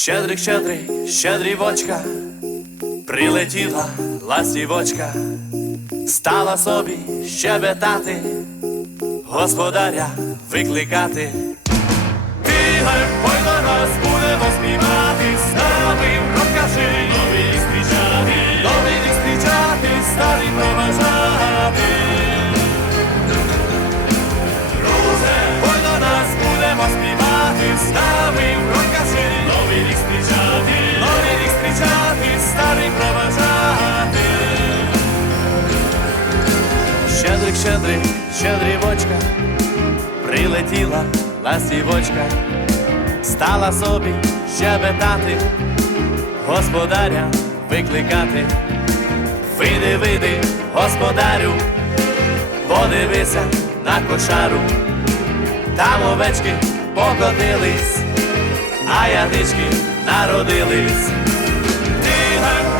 Щедрик, щедрий, щедрівочка, прилетіла ластівочка, стала собі щебетати, господаря викликати. Тигр, ой нас будемо співати, проважати. Щедрик, щедрик, щедрівочка, прилетіла ластівочка, стала собі щебетати, господаря викликати. Вийди, вийди, господарю, подивися на кошару, там овечки покотились, а янички народились. Тигр,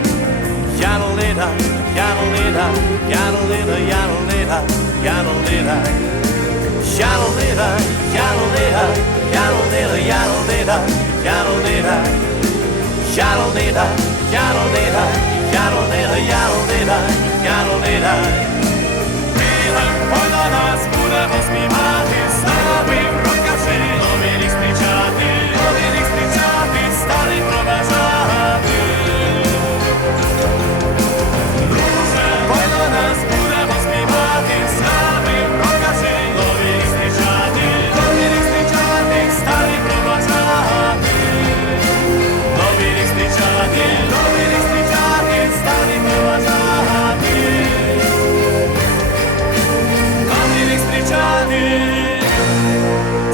Yadalida, yadalida, yadalida, yadalida, yadalida. Yadalida, yadalida, yadalida, yadalida, yadalida. Yadalida, yadalida, yadalida, yadalida, yadalida.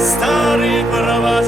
Старый права.